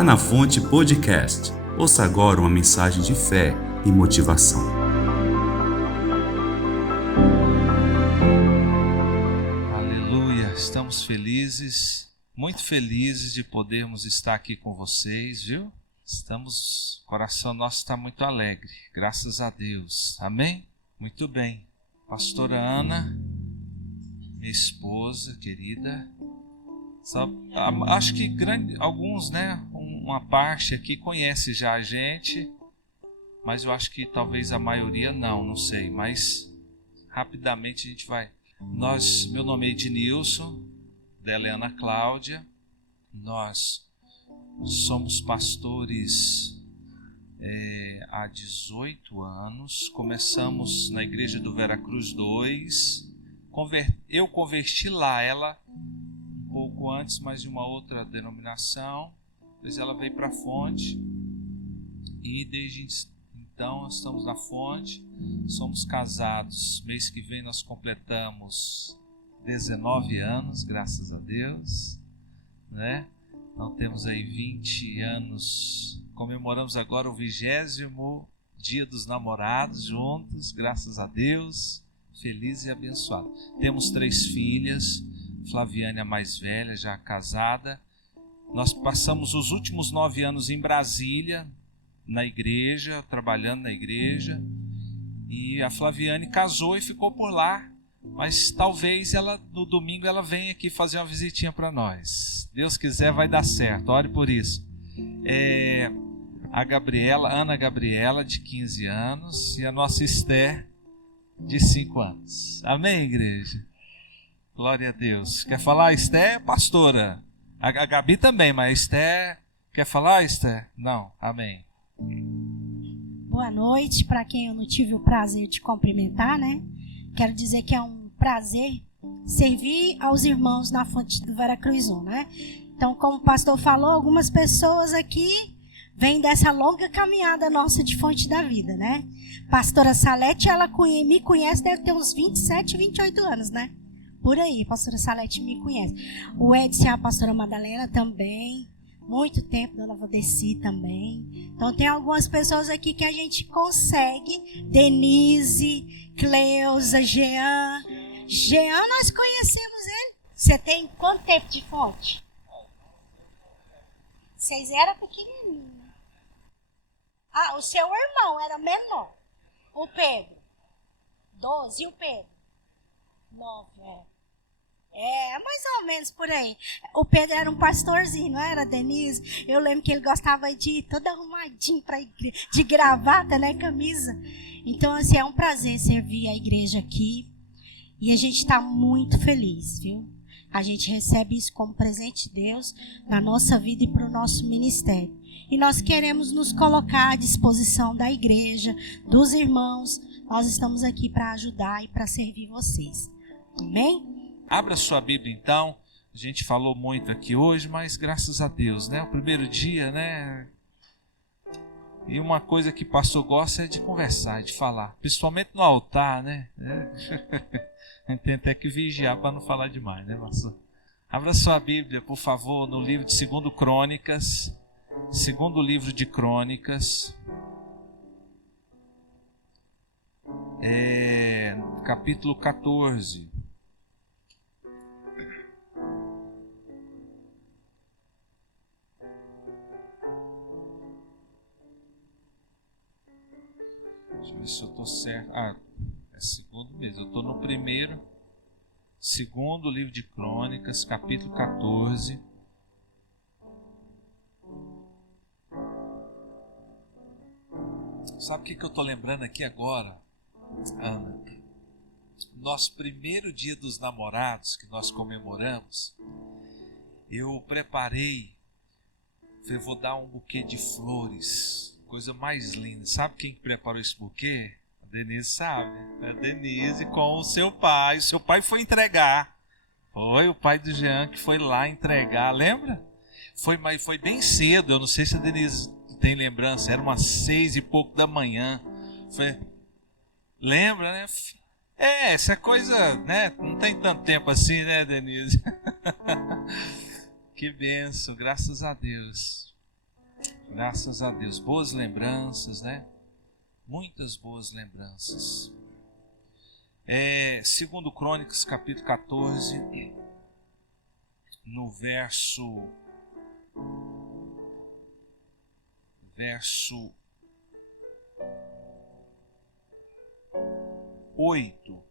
Tá na Fonte Podcast. Ouça agora uma mensagem de fé e motivação. Aleluia, estamos felizes, muito felizes de podermos estar aqui com vocês, viu? O coração nosso está muito alegre, graças a Deus, amém? Muito bem, pastora Ana, minha esposa querida, acho que alguns, né, uma parte aqui conhece já a gente, mas eu acho que talvez a maioria não sei, mas rapidamente a gente vai. Meu nome é Ednilson, dela é Ana Cláudia, nós somos pastores há 18 anos, começamos na igreja do Veracruz 2, eu converti lá, ela um pouco antes, mas de uma outra denominação, depois ela veio para a Fonte, e desde então nós estamos na Fonte, somos casados, mês que vem nós completamos 19 anos, graças a Deus, né? Então temos aí 20 anos, comemoramos agora o 20º Dia dos Namorados juntos, graças a Deus, feliz e abençoado. Temos 3 filhas, Flaviane a mais velha, já casada. Nós passamos os últimos 9 anos em Brasília, na igreja, trabalhando na igreja, e a Flaviane casou e ficou por lá, mas talvez no domingo ela venha aqui fazer uma visitinha para nós. Deus quiser vai dar certo, ore por isso. A Ana Gabriela, de 15 anos, e a nossa Esther, de 5 anos. Amém, igreja? Glória a Deus. Quer falar, Esther, pastora? A Gabi também, mas a Esther, quer falar, Esther? Não, amém. Boa noite, para quem eu não tive o prazer de cumprimentar, né? Quero dizer que é um prazer servir aos irmãos na Fonte do Veracruz 1, né? Então, como o pastor falou, algumas pessoas aqui vêm dessa longa caminhada nossa de Fonte da Vida, né? Pastora Salete, ela me conhece, deve ter uns 27, 28 anos, né? Por aí, a pastora Salete me conhece. O Edson e a pastora Madalena também. Muito tempo, dona Valdeci também. Então tem algumas pessoas aqui que a gente consegue. Denise, Cleusa, Jean. Jean, nós conhecemos ele. Você tem quanto tempo de Fonte? Vocês eram pequenininhos. Ah, o seu irmão era menor. O Pedro. 12, e o Pedro? 9, mais ou menos por aí. O Pedro era um pastorzinho, não era, Denise? Eu lembro que ele gostava de ir todo arrumadinho para a igreja, de gravata, né, camisa. Então, assim, é um prazer servir a igreja aqui. E a gente está muito feliz, viu? A gente recebe isso como presente de Deus na nossa vida e para o nosso ministério. E nós queremos nos colocar à disposição da igreja, dos irmãos. Nós estamos aqui para ajudar e para servir vocês. Amém? Abra sua Bíblia então, a gente falou muito aqui hoje, mas graças a Deus, né? O primeiro dia, né? E uma coisa que o pastor gosta é de conversar, de falar, principalmente no altar, né? A gente tem até que vigiar para não falar demais, né, pastor? Abra sua Bíblia, por favor, no livro de 2 Crônicas, segundo livro de Crônicas, capítulo 14. Deixa eu ver se eu estou certo. É segundo mesmo. Eu estou no segundo livro de Crônicas, capítulo 14. Sabe o que eu estou lembrando aqui agora, Ana? Nosso primeiro dia dos namorados, que nós comemoramos, eu preparei, falei, vou dar um buquê de flores, coisa mais linda. Sabe quem que preparou esse buquê? A Denise sabe. A Denise com o seu pai. O seu pai foi entregar. Foi o pai do Jean que foi lá entregar, lembra? Mas foi bem cedo, eu não sei se a Denise tem lembrança, era umas 6 e pouco da manhã. Lembra, né? Essa coisa, né? Não tem tanto tempo assim, né, Denise? Que bênção, graças a Deus. Graças a Deus. Boas lembranças, né? Muitas boas lembranças. Segundo Crônicas, capítulo 14, no verso 8,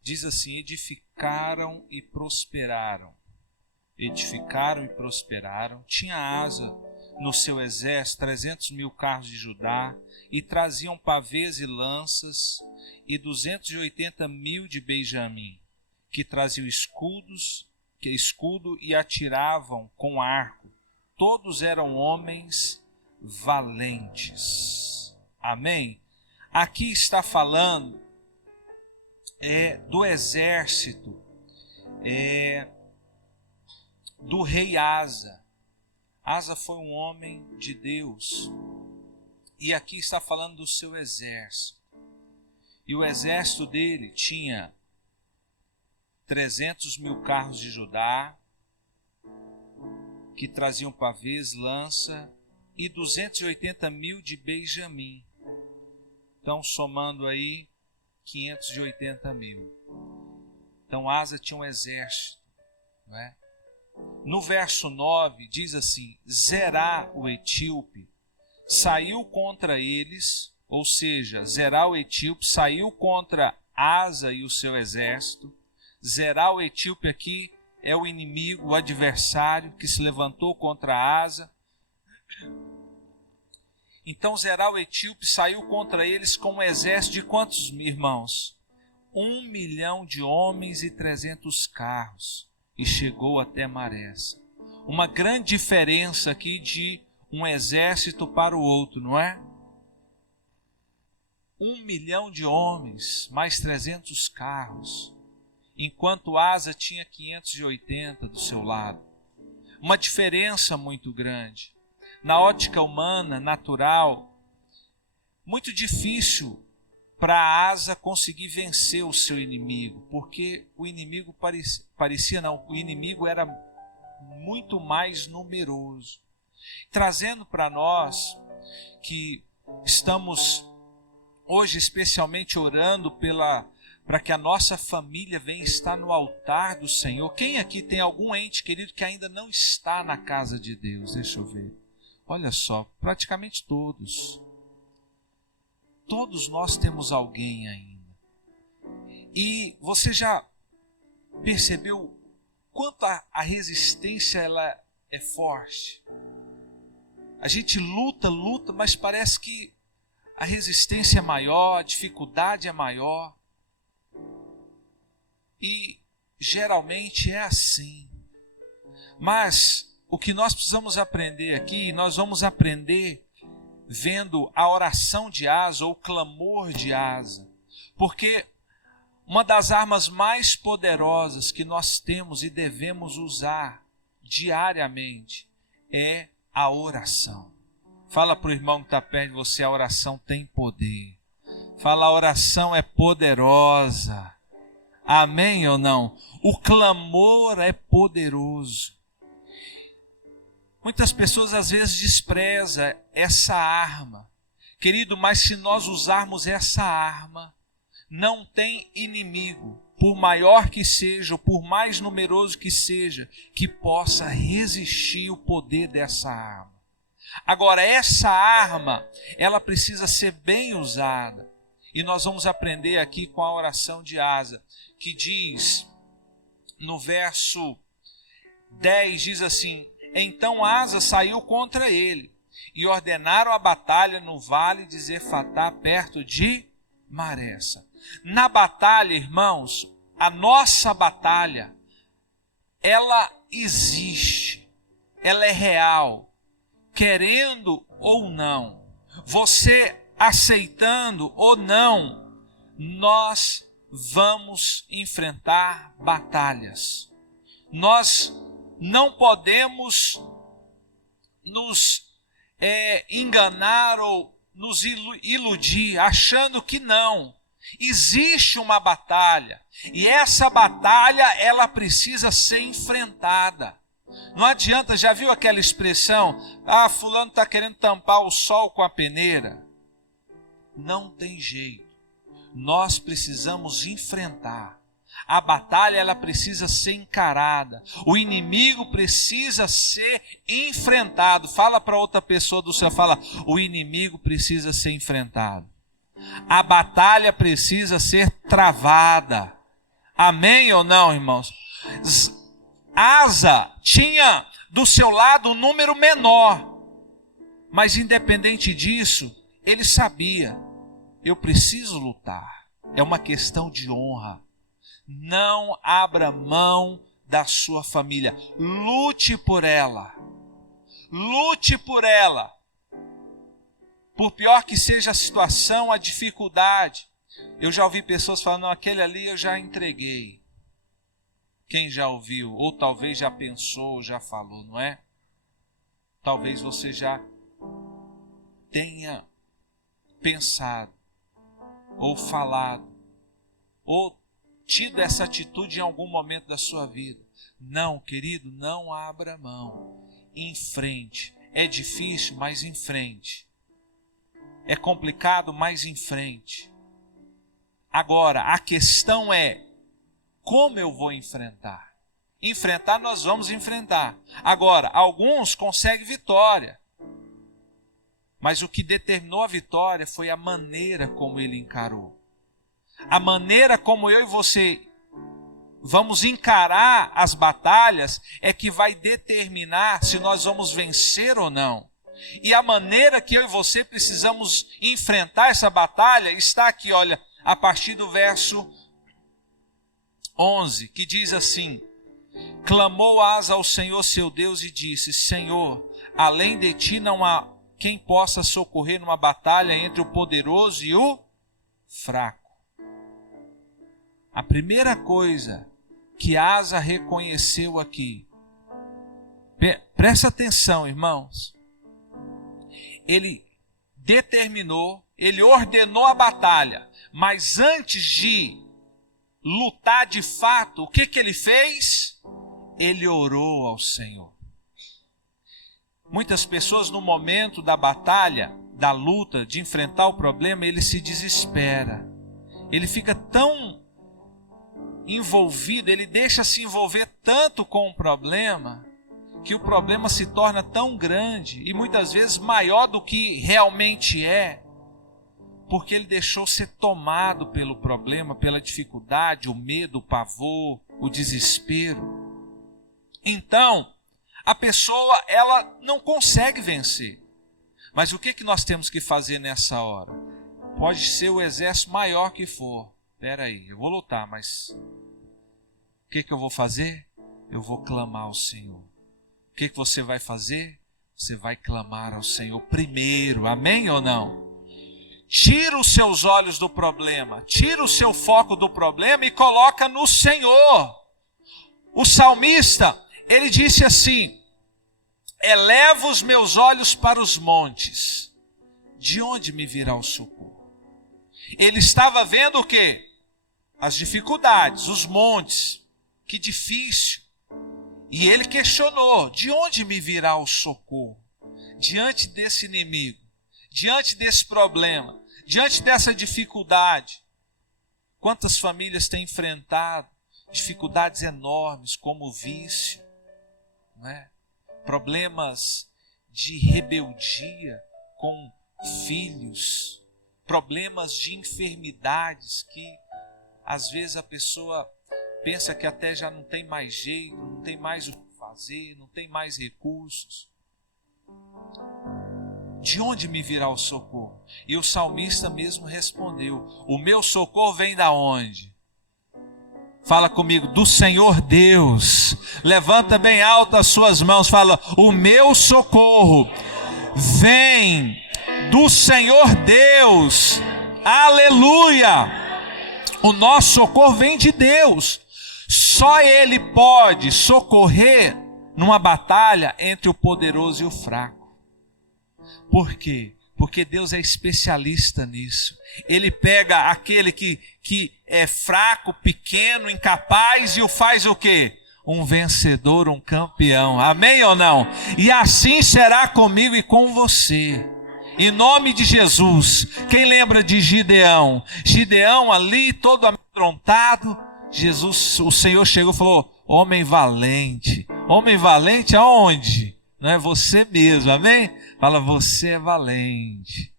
diz assim: edificaram e prosperaram, tinha Asa no seu exército 300.000 carros de Judá, e traziam pavês e lanças, e 280.000 de Benjamim, que traziam escudo e atiravam com arco. Todos eram homens valentes. Amém? Aqui está falando do exército do rei Asa. Asa foi um homem de Deus. E aqui está falando do seu exército. E o exército dele tinha 300.000 carros de Judá, que traziam pavês, lança, e 280.000 de Benjamim. Então, somando aí, 580.000. Então, Asa tinha um exército, não é? No verso 9, diz assim: Zerá o etíope saiu contra eles, ou seja, Zerá o etíope saiu contra Asa e o seu exército. Zerá o etíope aqui é o inimigo, o adversário que se levantou contra Asa. Então Zerá o etíope saiu contra eles com um exército de quantos irmãos? 1.000.000 de homens e 300 carros, e chegou até Maressa. Uma grande diferença aqui de um exército para o outro, não é? 1.000.000 de homens, mais 300 carros, enquanto Asa tinha 580 do seu lado. Uma diferença muito grande. Na ótica humana, natural, muito difícil para Asa conseguir vencer o seu inimigo, porque o inimigo o inimigo era muito mais numeroso. Trazendo para nós que estamos hoje especialmente orando para que a nossa família venha estar no altar do Senhor. Quem aqui tem algum ente querido que ainda não está na casa de Deus? Deixa eu ver. Olha só, praticamente todos. Todos nós temos alguém ainda. E você já percebeu quanto a resistência ela é forte? A gente luta, mas parece que a resistência é maior, a dificuldade é maior. E geralmente é assim. Mas o que nós precisamos aprender aqui, nós vamos aprender vendo a oração de Asa, ou o clamor de Asa. Porque uma das armas mais poderosas que nós temos e devemos usar diariamente é a oração. Fala para o irmão que está perto de você: a oração tem poder. Fala: a oração é poderosa. Amém ou não? O clamor é poderoso. Muitas pessoas às vezes desprezam essa arma. Querido, mas se nós usarmos essa arma, não tem inimigo, por maior que seja, ou por mais numeroso que seja, que possa resistir o poder dessa arma. Agora, essa arma, ela precisa ser bem usada. E nós vamos aprender aqui com a oração de Asa, que diz, no verso 10, diz assim: Então Asa saiu contra ele, e ordenaram a batalha no vale de Zefatá, perto de Maressa. Na batalha, irmãos, a nossa batalha, ela existe, ela é real, querendo ou não, você aceitando ou não, nós vamos enfrentar batalhas. Nós não podemos nos enganar ou nos iludir achando que não. Existe uma batalha, e essa batalha ela precisa ser enfrentada. Não adianta, já viu aquela expressão? Ah, fulano está querendo tampar o sol com a peneira. Não tem jeito. Nós precisamos enfrentar. A batalha, ela precisa ser encarada. O inimigo precisa ser enfrentado. Fala para outra pessoa do céu, fala, o inimigo precisa ser enfrentado. A batalha precisa ser travada. Amém ou não, irmãos? Asa tinha do seu lado um número menor, mas independente disso, ele sabia, eu preciso lutar, é uma questão de honra. Não abra mão da sua família, lute por ela, por pior que seja a situação, a dificuldade. Eu já ouvi pessoas falando, não, aquele ali eu já entreguei. Quem já ouviu, ou talvez já pensou, já falou, não é? Talvez você já tenha pensado, ou falado, ou tido essa atitude em algum momento da sua vida. Não, querido, não abra mão. Em frente. É difícil, mas em frente. É complicado, mas em frente. Agora, a questão é, como eu vou enfrentar? Enfrentar, nós vamos enfrentar. Agora, alguns conseguem vitória. Mas o que determinou a vitória foi a maneira como ele encarou. A maneira como eu e você vamos encarar as batalhas é que vai determinar se nós vamos vencer ou não. E a maneira que eu e você precisamos enfrentar essa batalha está aqui, olha, a partir do verso 11, que diz assim: clamou Asa ao Senhor seu Deus e disse, Senhor, além de ti não há quem possa socorrer numa batalha entre o poderoso e o fraco. A primeira coisa que Asa reconheceu aqui, presta atenção, irmãos, ele determinou, ele ordenou a batalha, mas antes de lutar de fato, o que ele fez? Ele orou ao Senhor. Muitas pessoas no momento da batalha, da luta, de enfrentar o problema, ele se desespera. Ele fica tão envolvido, ele deixa se envolver tanto com o problema, que o problema se torna tão grande e muitas vezes maior do que realmente é, porque ele deixou ser tomado pelo problema, pela dificuldade, o medo, o pavor, o desespero. Então, a pessoa, ela não consegue vencer. Mas o que nós temos que fazer nessa hora? Pode ser o exército maior que for. Espera aí, eu vou lutar, mas o que eu vou fazer? Eu vou clamar ao Senhor. O que você vai fazer? Você vai clamar ao Senhor primeiro, amém ou não? Tira os seus olhos do problema, tira o seu foco do problema e coloca no Senhor. O salmista, ele disse assim, eleva os meus olhos para os montes, de onde me virá o socorro? Ele estava vendo o quê? As dificuldades, os montes, que difícil. E ele questionou, de onde me virá o socorro? Diante desse inimigo, diante desse problema, diante dessa dificuldade. Quantas famílias têm enfrentado dificuldades enormes, como o vício, não é? Problemas de rebeldia com filhos, problemas de enfermidades que às vezes a pessoa pensa que até já não tem mais jeito, não tem mais o que fazer, não tem mais recursos. De onde me virá o socorro? E o salmista mesmo respondeu, o meu socorro vem da onde? Fala comigo, do Senhor Deus. Levanta bem alto as suas mãos, fala, o meu socorro vem do Senhor Deus. Aleluia! O nosso socorro vem de Deus. Só Ele pode socorrer numa batalha entre o poderoso e o fraco. Por quê? Porque Deus é especialista nisso. Ele pega aquele que é fraco, pequeno, incapaz e o faz o quê? um vencedor, um campeão. Amém ou não? E assim será comigo e com você. Em nome de Jesus. Quem lembra de Gideão? Gideão ali, todo amedrontado. Jesus, o Senhor chegou e falou: homem valente. Homem valente aonde? Não é você mesmo, amém? Fala, você é valente.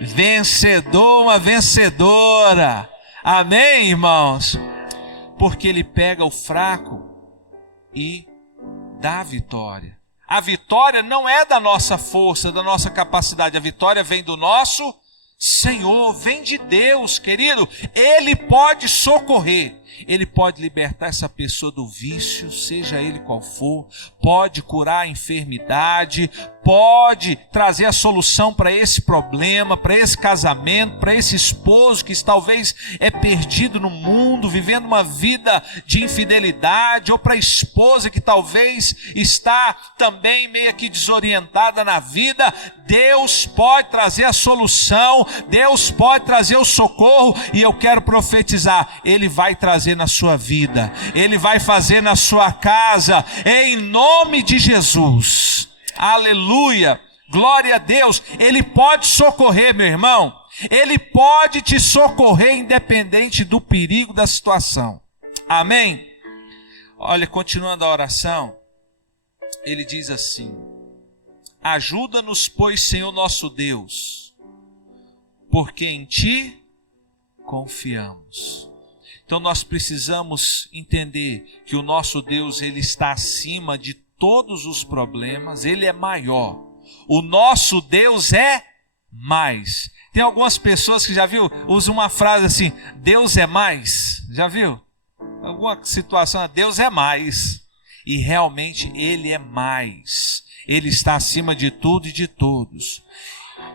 Vencedor, uma vencedora. Amém, irmãos? Porque ele pega o fraco e dá a vitória. A vitória não é da nossa força, da nossa capacidade. A vitória vem do nosso Senhor, vem de Deus, querido. Ele pode socorrer. Ele pode libertar essa pessoa do vício, seja ele qual for, pode curar a enfermidade, pode trazer a solução para esse problema, para esse casamento, para esse esposo que talvez é perdido no mundo, vivendo uma vida de infidelidade, ou para a esposa que talvez está também meio que desorientada na vida. Deus pode trazer a solução, Deus pode trazer o socorro, e eu quero profetizar, Ele vai trazer na sua vida, Ele vai fazer na sua casa, em nome de Jesus. Aleluia, glória a Deus. Ele pode socorrer, meu irmão, Ele pode te socorrer independente do perigo da situação. Amém? Olha, continuando a oração, ele diz assim: ajuda-nos, pois, Senhor nosso Deus, porque em Ti confiamos. Então nós precisamos entender que o nosso Deus, Ele está acima de todos os problemas, Ele é maior. O nosso Deus é mais. Tem algumas pessoas que já viu, usam uma frase assim: Deus é mais. Já viu? Alguma situação, Deus é mais. E realmente Ele é mais. Ele está acima de tudo e de todos.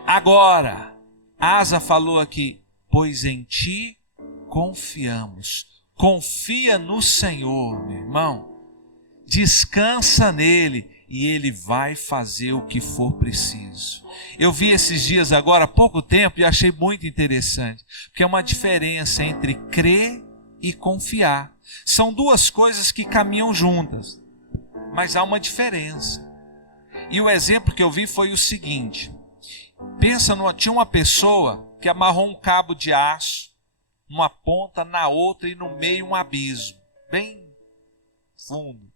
Agora, Asa falou aqui: pois em Ti confiamos. Confia no Senhor, meu irmão. Descansa nele e Ele vai fazer o que for preciso. Eu vi esses dias agora, há pouco tempo, e achei muito interessante, porque é uma diferença entre crer e confiar. São duas coisas que caminham juntas, mas há uma diferença. E o exemplo que eu vi foi o seguinte: pensa, tinha uma pessoa que amarrou um cabo de aço, numa ponta, na outra, e no meio um abismo, bem fundo.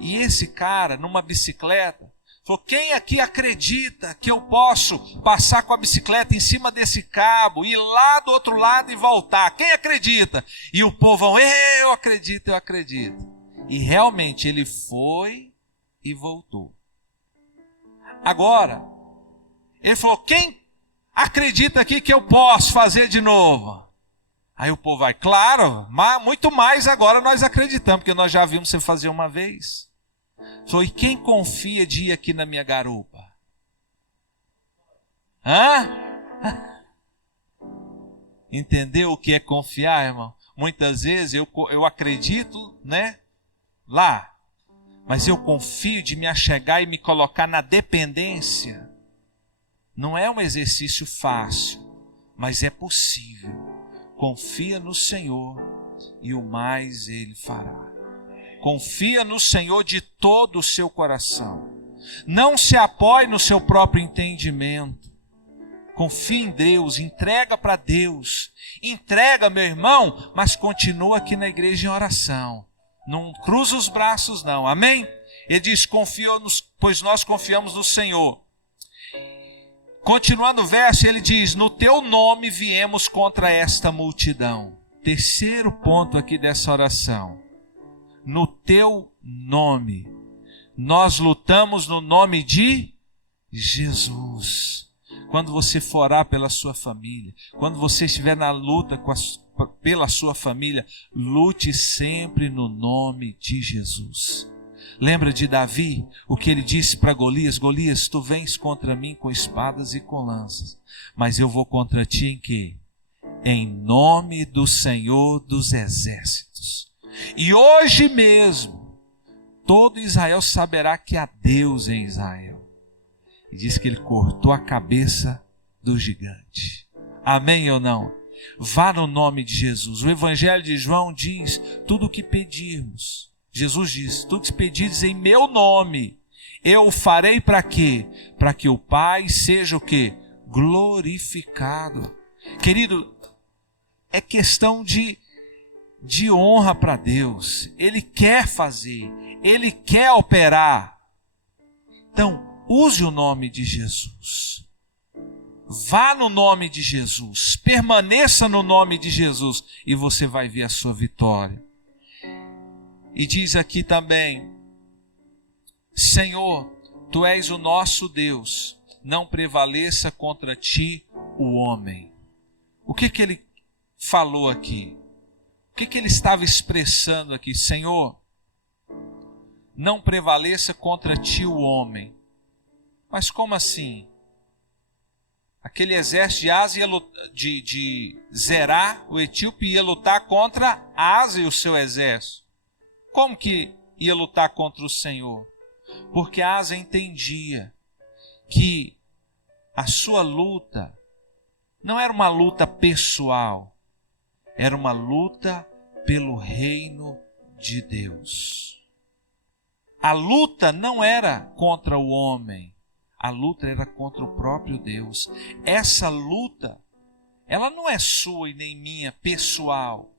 E esse cara, numa bicicleta, falou: quem aqui acredita que eu posso passar com a bicicleta em cima desse cabo, ir lá do outro lado e voltar? Quem acredita? E o povão: eu acredito, eu acredito. E realmente ele foi e voltou. Agora, ele falou: quem acredita aqui que eu posso fazer de novo? Aí o povo vai: claro, mas muito mais agora nós acreditamos, porque nós já vimos você fazer uma vez. Falou: e quem confia de ir aqui na minha garupa? Entendeu o que é confiar, irmão? Muitas vezes eu acredito, né, lá, mas eu confio de me achegar e me colocar na dependência. Não é um exercício fácil, mas é possível. Confia no Senhor e o mais Ele fará. Confia no Senhor de todo o seu coração. Não se apoie no seu próprio entendimento. Confia em Deus, entrega para Deus. Entrega, meu irmão, mas continua aqui na igreja em oração. Não cruza os braços não, amém? Ele diz: pois nós confiamos no Senhor. Continuando o verso, ele diz: no teu nome viemos contra esta multidão. Terceiro ponto aqui dessa oração: no teu nome. Nós lutamos no nome de Jesus. Quando você for orar pela sua família, quando você estiver na luta pela sua família, lute sempre no nome de Jesus. Lembra de Davi, o que ele disse para Golias: Golias, tu vens contra mim com espadas e com lanças, mas eu vou contra ti em quê? Em nome do Senhor dos Exércitos. E hoje mesmo, todo Israel saberá que há Deus em Israel. E diz que ele cortou a cabeça do gigante. Amém ou não? Vá no nome de Jesus. O Evangelho de João diz: tudo o que pedirmos, Jesus diz: tudo que pedires em meu nome, eu o farei para quê? Para que o Pai seja o quê? Glorificado. Querido, é questão de honra para Deus. Ele quer fazer, Ele quer operar. Então, use o nome de Jesus. Vá no nome de Jesus, permaneça no nome de Jesus e você vai ver a sua vitória. E diz aqui também: Senhor, Tu és o nosso Deus, não prevaleça contra Ti o homem. O que ele falou aqui? O que ele estava expressando aqui? Senhor, não prevaleça contra Ti o homem. Mas como assim? Aquele exército de Zerá, o etíope, ia lutar contra Asa e o seu exército. Como que ia lutar contra o Senhor? Porque Asa entendia que a sua luta não era uma luta pessoal, era uma luta pelo reino de Deus. A luta não era contra o homem, a luta era contra o próprio Deus. Essa luta, ela não é sua e nem minha, pessoal.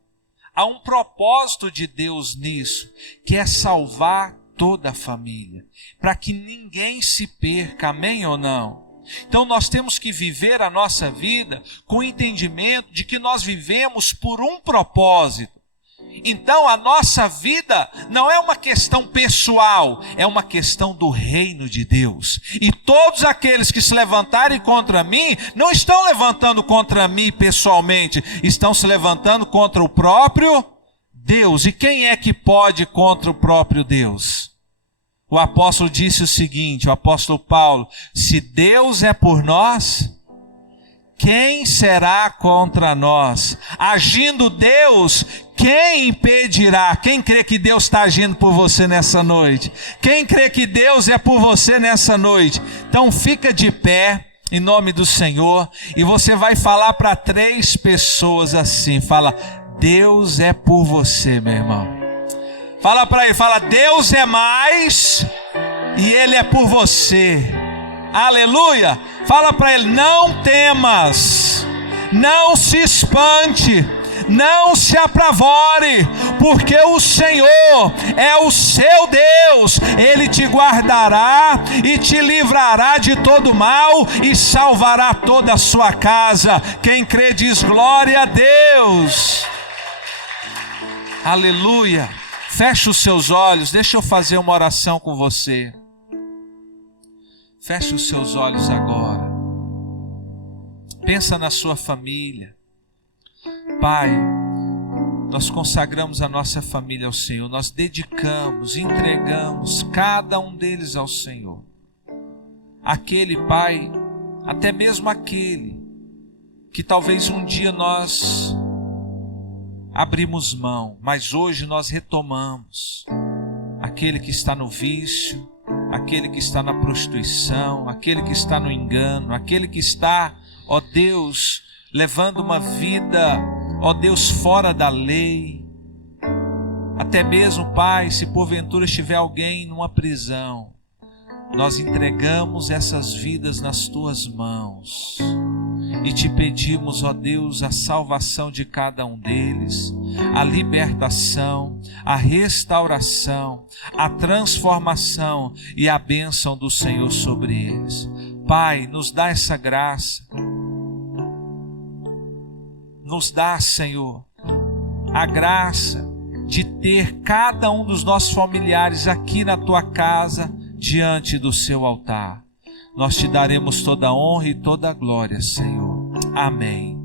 Há um propósito de Deus nisso, que é salvar toda a família, para que ninguém se perca, amém ou não? Então nós temos que viver a nossa vida com o entendimento de que nós vivemos por um propósito. Então a nossa vida não é uma questão pessoal, é uma questão do reino de Deus. E todos aqueles que se levantarem contra mim, não estão levantando contra mim pessoalmente, estão se levantando contra o próprio Deus. E quem é que pode contra o próprio Deus? O apóstolo disse o seguinte, o apóstolo Paulo: se Deus é por nós, quem será contra nós? Agindo Deus, quem impedirá? Quem crê que Deus está agindo por você nessa noite? Quem crê que Deus é por você nessa noite? Então fica de pé em nome do Senhor e você vai falar para 3 pessoas assim. Fala: Deus é por você, meu irmão. Fala para ele, fala: Deus é mais e Ele é por você. Aleluia. Fala para ele: não temas, não se espante, não se apavore, porque o Senhor é o seu Deus. Ele te guardará e te livrará de todo mal e salvará toda a sua casa. Quem crê diz glória a Deus. Aleluia. Feche os seus olhos, deixa eu fazer uma oração com você. Feche os seus olhos agora. Pensa na sua família. Pai, nós consagramos a nossa família ao Senhor. Nós dedicamos, entregamos cada um deles ao Senhor. Aquele, Pai, até mesmo aquele que talvez um dia nós abrimos mão, mas hoje nós retomamos. Aquele que está no vício, aquele que está na prostituição, aquele que está no engano, aquele que está, ó Deus, levando uma vida, ó Deus, fora da lei. Até mesmo, Pai, se porventura estiver alguém numa prisão, nós entregamos essas vidas nas Tuas mãos e Te pedimos, ó Deus, a salvação de cada um deles, a libertação, a restauração, a transformação e a bênção do Senhor sobre eles. Pai, nos dá essa graça. Nos dá, Senhor, a graça de ter cada um dos nossos familiares aqui na Tua casa, diante do Seu altar. Nós Te daremos toda a honra e toda a glória, Senhor. Amém.